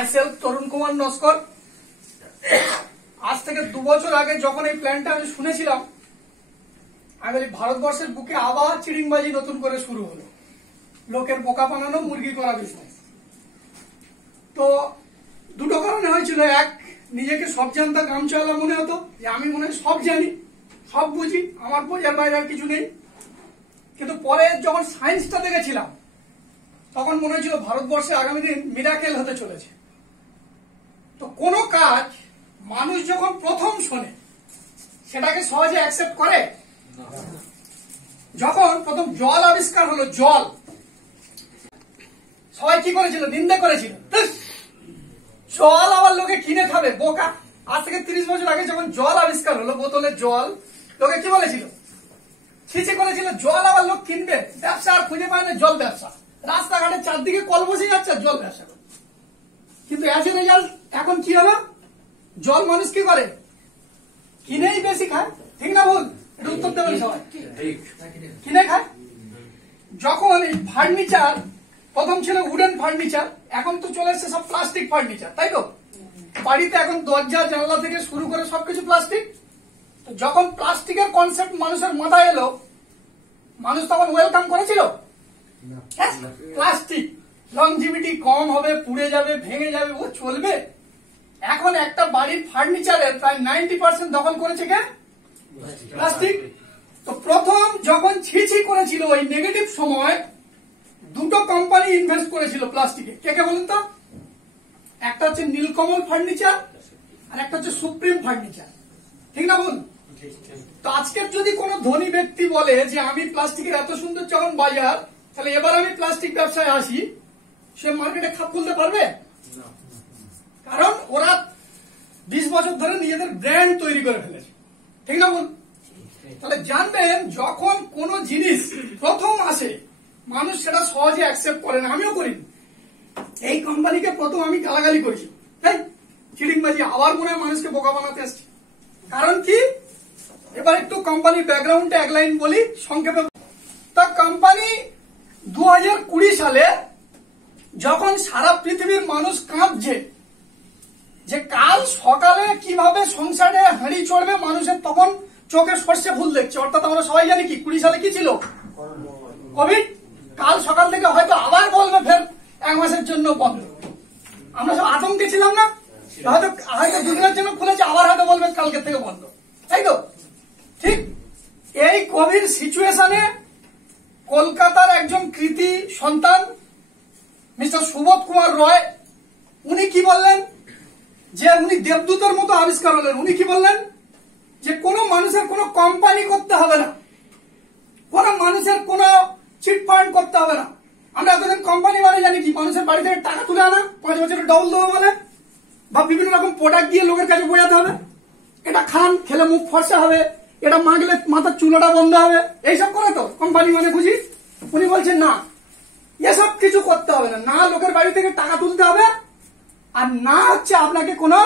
Myself তরুণ কুমার নস্কর। আজ থেকে 2 বছর আগে যখন এই প্ল্যানটা আমি শুনেছিলাম, আমি বলি ভারতবর্ষের বুকে আবার চিড়িংবাজি নতুন করে শুরু হলো, লোকের বোকা বানানো, মুরগি করা বিজনেস। তো দুটো কারণে হয়েছিল। এক, নিজেকে সব জানতা গামচাওয়ালা মনে হতো, যে আমি মনে হয় সব জানি, সব বুঝি, আমার বোঝার বাইরে আর কিছু নেই। কিন্তু পরে যখন সায়েন্সটা দেখেছিলাম, তখন মনে হয়েছিল ভারতবর্ষে আগামী দিন মিরাকেল হতে চলেছে। তো কোনো কাজ মানুষ যখন প্রথম শোনে, সেটাকে সহজে অ্যাকসেপ্ট করে। যখন প্রথম জল আবিষ্কার হলো, জল, সবাই কি করেছিল? নিন্দা করেছিল। জল আবার লোকে কিনে খাবে, বোকা। আজ থেকে 30 বছর আগে যখন জল আবিষ্কার হলো, বোতলের জল, লোকে কি বলেছিল? ছিচে করেছিল, জল আবার লোক কিনবে, ব্যবসা আর খুঁজে পায় না, জল ব্যবসা। রাস্তাঘাটে চারদিকে কল বসে যাচ্ছে, জল ব্যবসা। কিন্তু অ্যাজ এ রেজাল্ট এখন কি হলো? জল মানুষ কি করে? কিনেই বেশি খায়। ঠিক না ভুল? এটা উত্তর দেবেন সবাই। কিনে খায়। যখন এই ফার্নিচার, প্রথম ছিল উডেন ফার্নিচার, এখন তো চলে এসছে সব প্লাস্টিক ফার্নিচার, তাই তো? বাড়িতে এখন দরজা জানলা থেকে শুরু করে সবকিছু প্লাস্টিক। তো যখন প্লাস্টিকের কনসেপ্ট মানুষের মাথায় এলো, মানুষ তখন ওয়েলকাম করেছিল? প্লাস্টিক লংজিভিটি কম হবে, পুড়ে যাবে, ভেঙে যাবে, ও চলবে। এখন একটা বাড়ির ফার্নিচারের প্রায় 90% দখল করেছে কে? প্লাস্টিক। তো প্রথম যখন ছিছি করেছিল ওই নেগেটিভ সময়, দুটো কোম্পানি ইনভেস্ট করেছিল প্লাস্টিকে। কে কে বলুন তো? একটা হচ্ছে নীলকমল ফার্নিচার, আর একটা হচ্ছে সুপ্রিম ফার্নিচার। ঠিক না বলুন? তো আজকের যদি কোনো ধনী ব্যক্তি বলে যে আমি প্লাস্টিকের এত সুন্দর যখন বাজার, তাহলে এবার আমি প্লাস্টিক ব্যবসায় আসি, সে মার্কেটে খাপ খুলতে পারবে? কারণ ওরা 20 বছর ধরে নিজেদের ব্র্যান্ড তৈরি করে ফেলেছে। ঠিক না বলুন? তাহলে জানবেন, যখন কোনো জিনিস প্রথম আসে, মানুষ সেটা সহজে অ্যাকসেপ্ট করে না। আমিও করি। এই কোম্পানিকে প্রথম আমি গালাগালি করেছি, তাই চিড়িংবাজি, আবার মনে হয় মানুষকে বোকা বানাতে আসছে। কারণ কি? এবার একটু কোম্পানির ব্যাকগ্রাউন্ডে এক লাইন বলি সংক্ষেপে। তা কোম্পানি 2020 সালে যখন সারা পৃথিবীর মানুষ কাঁপছে যে কাল সকালে কিভাবে সংসারে হাঁড়ি চড়বে, মানুষের তখন চোখে সর্ষে ফুল দেখছে। অর্থাৎ আমরা সবাই জানি কি 20 সালে কি ছিল? কোভিড। কাল সকাল থেকে হয়তো আবার বলবে ফের 1 মাসের জন্য বন্ধ। আমরা সব আতঙ্কে ছিলাম না? হয়তো দুদিনের জন্য খুলেছে, আবার হয়তো বলবে কালকে থেকে বন্ধ, তাই তো? ঠিক এই কোভিড সিচুয়েশনে কলকাতার একজন কৃতি সন্তান মিস্টার সুবোধ কুমার রয়, উনি কি বললেন? যে উনি দেবদূতের মতো আবিষ্কার হলেন। উনি কি বললেন? যে কোনো মানুষের কোনো কোম্পানি করতে হবে না, কোনো মানুষের কোনো চিটফান্ড করতে হবে না। আমরা এতদিন কোম্পানি মানে জানি কি? মানুষের বাড়ি থেকে টাকা তুলে আনা, 5 বছরের ডবল দেবো বলে, বা বিভিন্ন রকম প্রোডাক্ট দিয়ে লোকের কাছে বোঝাতে হবে, এটা খান, খেলে মুখ ফর্সা হবে, এটা মাগলে মাথার চুলটা বন্ধ হবে, এইসব করে তো কোম্পানি মানে বুঝি। উনি বলছেন না, এসব কিছু করতে হবে না। না লোকের বাড়ি থেকে টাকা তুলতে হবে, আর না হচ্ছে আপনাকে কোনো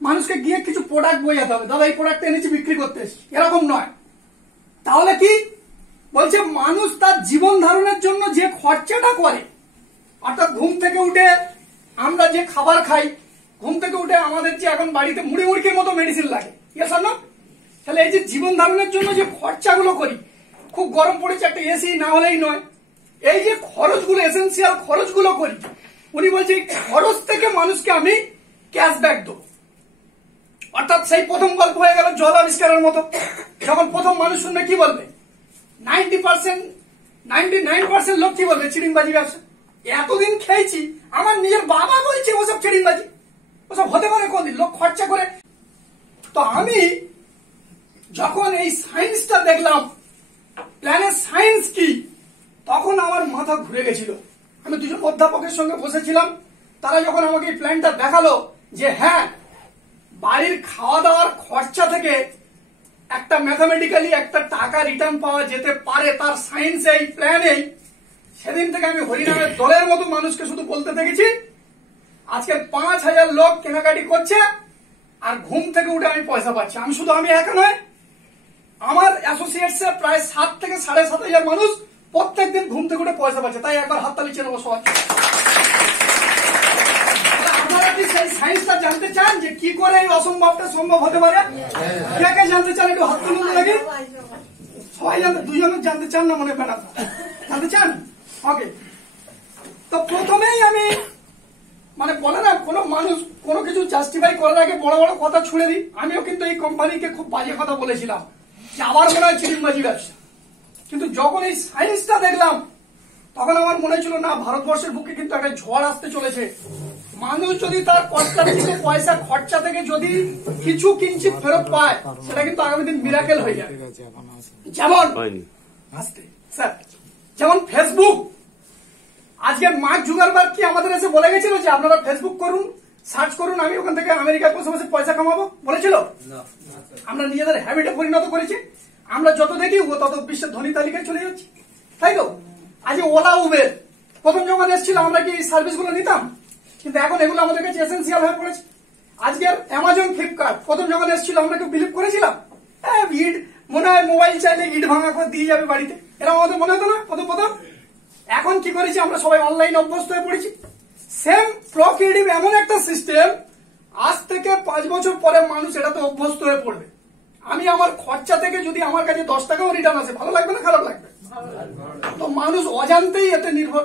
মানুষকে গিয়ে কিছু প্রোডাক্ট বোঝাতে হবে, দাদা এই প্রোডাক্ট এনেছি বিক্রি করতে এসেছি, এরকম নয়। তাহলে কি বলছে? মানুষ তার জীবন ধারণের জন্য যে খরচাটা করে, অর্থাৎ ঘুম থেকে উঠে আমরা যে খাবার খাই, ঘুম থেকে উঠে আমাদের যে এখন বাড়িতে মুড়ি মুড়কির মতো মেডিসিন লাগে, ইয়েস আর নো? তাহলে এই যে জীবন ধারণের জন্য যে খরচাগুলো করি, খুব গরম পড়েছে, একটা এসি না হলেই নয়, এই যে খরচগুলো, এসেন্সিয়াল খরচগুলো করি, উনি বলছে এই খরচ থেকে মানুষকে আমি ক্যাশব্যাক দেবো। অর্থাৎ সেই প্রথম গল্প হয়ে গেল জল আবিষ্কারের মতো। যখন প্রথম মানুষ শুনবে কি বলবে? 99% লোক কি বলবে? চিড়িংবাজি ব্যবসা। এতদিন খেয়েছি, আমার নিজের বাবা বলছে ওসব চিড়িংবাজি, ওসব হতে পারে কোনদিন? লোক খরচা করে। তো আমি যখন এই সায়েন্সটা দেখলাম, প্ল্যানের সায়েন্স কি, তখন আমার মাথা ঘুরে গেছিল। আমি দুজন অধ্যাপকের সঙ্গে বসেছিলাম, তারা যখন আমাকে এই প্ল্যানটা দেখালো যে হ্যাঁ, বাড়ির খাওয়া দাওয়ার খরচা থেকে একটা ম্যাথামেটিক্যালি একটা টাকা রিটার্ন পাওয়া যেতে পারে, তার সায়েন্স এই প্ল্যানেই, সেদিন থেকে আমি হরিনামের দলের মতো মানুষকে শুধু বলতে দেখেছি। আজকে 5000 লোক কেনাকাটি করছে, আর ঘুম থেকে উঠে আমি পয়সা পাচ্ছি। আমি একা নয়, আমার অ্যাসোসিয়েটস এ প্রায় 7 থেকে 7500 মানুষ প্রত্যেকদিন ঘুম থেকে উঠে পয়সা পাচ্ছে। তাই একবার হাততালি চেয়ে নেবো সবাই। সায়েন্সটা জানতে চান যে কি করে এই অসম্ভবটা সম্ভব হতে পারে? কে কে জানতে চান? একটু হাত তুলুন নাকি? সবাই জানতে, দুজন জানতে চান না মনে হয়, জানতে চান? ওকে, তো প্রথমেই আমি মানে বলে না কোনো মানুষ কোনো কিছু জাস্টিফাই করার আগে বড় বড় কথা ছুড়ে দিই। আমিও কিন্তু এই কোম্পানিকে খুব বাজে কথা বলেছিলাম যে আবার মনে হয় চিটিংবাজি ব্যবসা, কিন্তু যখন এই সায়েন্সটা দেখলাম তখন আমার মনে ছিল না, ভারতবর্ষের বুকে কিন্তু একটা ঝড় আসতে চলেছে। মানুষ যদি তার কষ্টার্জিত পয়সা খরচা থেকে যদি কিছু কিঞ্চিত ফেরত পায়, সেটা কিন্তু আগামী দিন মিরাকেল হয়ে যায়। যেমন স্যার, যেমন ফেসবুক, আজকে মার্ক জুকারবার্গ কি আমাদের এসে বলে গেছিল যে আপনারা ফেসবুক করুন, সার্চ করুন, আমি ওখান থেকে আমেরিকায় বসে বসে পয়সা কামাবো? বলেছিল? আমরা নিজেদের হ্যাবিটে পরিণত করেছি। আমরা যত দেখি ও তত বিশ্বের ধনী তালিকায় চলে যাচ্ছি, তাই তো? আজ ওলা উবের প্রথম যখন এসেছিল আমরা কি এই সার্ভিস গুলো নিতাম? কিন্তু এখন এগুলো আমাদের কাছে এসেন্সিয়াল হয়ে পড়েছে। আজকের অ্যামাজন, ফ্লিপকার্ট প্রথম যখন এসেছিল আমরা কেউ বিলিভ করেছিলাম? ইট মনে হয় মোবাইল চাইলে ইট ভাঙা করে দিয়ে যাবে বাড়িতে, এরকম আমাদের মনে হতো না প্রথম প্রথম? এখন কি করেছি আমরা? সবাই অনলাইনে অভ্যস্ত হয়ে পড়েছি। সেম প্রক্রিয়েটিভ এমন একটা সিস্টেম, আজ থেকে 5 বছর পরে মানুষ এটাতে অভ্যস্ত হয়ে পড়বে। আমি আমার খরচা থেকে যদি আমার কাছে 10 টাকাও রিটার্ন আসে, ভালো লাগবে না খারাপ লাগবে? তো মানুষ অজান্তেই এতে নির্ভর